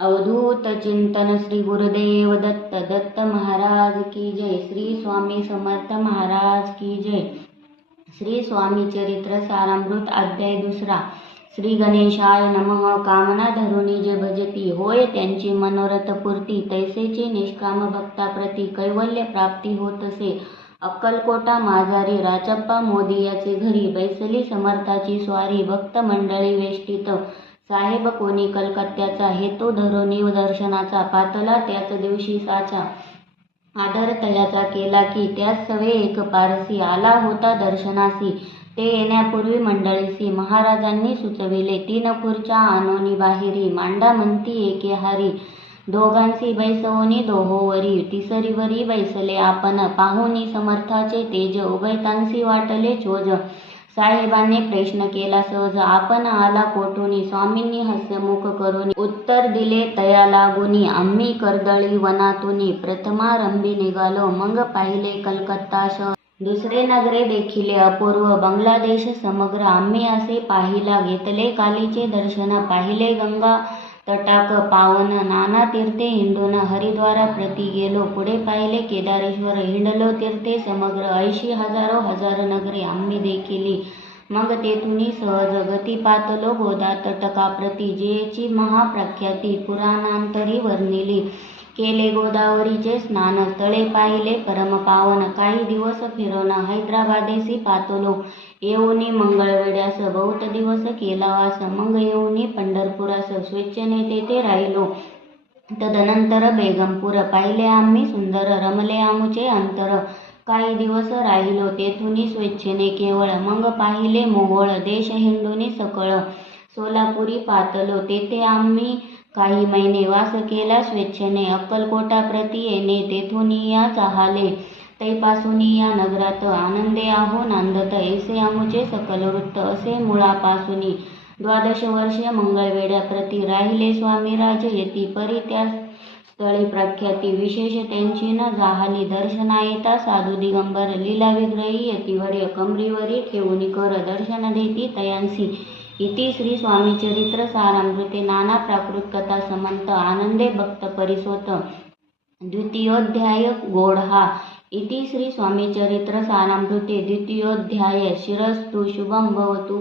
अवधूत चिंतन श्री गुरुदेव दत्त दत्त महाराज की जय। श्री स्वामी समर्थ महाराज की जय। श्री स्वामी चरित्र सारामृत अध्याय 2। श्री गणेशाय नमः। कामना धरुनी जे भजती होय त्यांची मनोरथ पूर्ती, तैसेची निष्काम भक्ताप्रती कैवल्य प्राप्ती होतसे। अक्कलकोटा माझारी राचप्पा मोदियाचे घरी, बैसली समर्थाची स्वारी भक्त मंडळी वेष्टित। साहेब कोणी कलकत्त्याचा, हेतू धरुनी दर्शनाचा, पातला त्याच दिवशी साचा। आदर तयाचा केला की त्यास सवे एक पारसी, आला होता दर्शनासी। ते येण्यापूर्वी मंडळीसी महाराजांनी सुचविले, 3 खुर्च्या आणोनी बाहेरी, मांडा म्हणती एके हारी। दोघांसी बैसवोनी दोहोवरी, तिसरीवरी बैसले आपण, पाहुनी समर्थाचे तेज, उभयतांसी वाटले चोज। साहेबांनी प्रश्न केला सहज, आपण आला कोठूनी, स्वामींनी हस्यमुख करून उत्तर दिले तया लागुनी, आम्ही कर्दळी वनातुनी, प्रथमारंभी निघालो, मग पाहिले कलकत्ता शहर। दुसरे नगरे देखिले अपूर्व, बांगलादेश समग्र, आम्ही असे पाहिला घेतले कालीचे दर्शन। पाहिले गंगा तटाक पावन, नाना तीर्थे हिंडून, हरिद्वारा प्रति गेलो, पुढे पाहिले केदारेश्वर, हिंडलो तीर्थे समग्र, 80 हजारो हजार नगरे आम्ही देखिली। मग तेथुनी सहज गती पातलो गोदा तटकाप्रती, जेची महाप्रख्याती पुराणांतरी वर्णिली। केले गोदावरीचे स्नान, तळे पाहिले परम पावन, काही दिवस फिरून हैदराबादेसी पातलो। येऊनी मंगळवेढ्यास बहुत दिवस केला वास, मग येऊनी पंढरपुरास स्वेच्छेने तेथे राहिलो। तदनंतर बेगमपूर पाहिले आम्ही सुंदर, रमले आमुचे अंतर। काही दिवस राहिलो तेथुनी स्वेच्छेने केवळ, मग पाहिले मोहोळ देश हिंडुनी सकळ। सोलापुरी पातलो तेथे आम्ही काही महिने वास केला स्वेच्छेने। अक्कलकोटा प्रति येणे तेथुनी या चाहाले, तैपासून या नगरात आनंदे आहो नांदत, ऐसे आमुचे सकल वृत्त असे मुळापासूनी। 12 वर्षे मंगळवेढ्या प्रति राहिले स्वामीराज येती, परी त्या स्थळी प्रख्याती विशेष त्यांची न जाहली। दर्शना येता साधू दिगंबर, लीला विग्रही यतिवर्य, कमरीवरी ठेवूनी कर, दर्शन देती तयांसी। इति श्री स्वामी चरित्र सारामृते नाना प्राकृत कथा समंत आनंदे भक्त परिसोत द्वितीयोध्याय गोढा। इति श्री स्वामी चरित्र सारामृते द्वितीयोध्याय। शिरस्तु शुभं भवतु।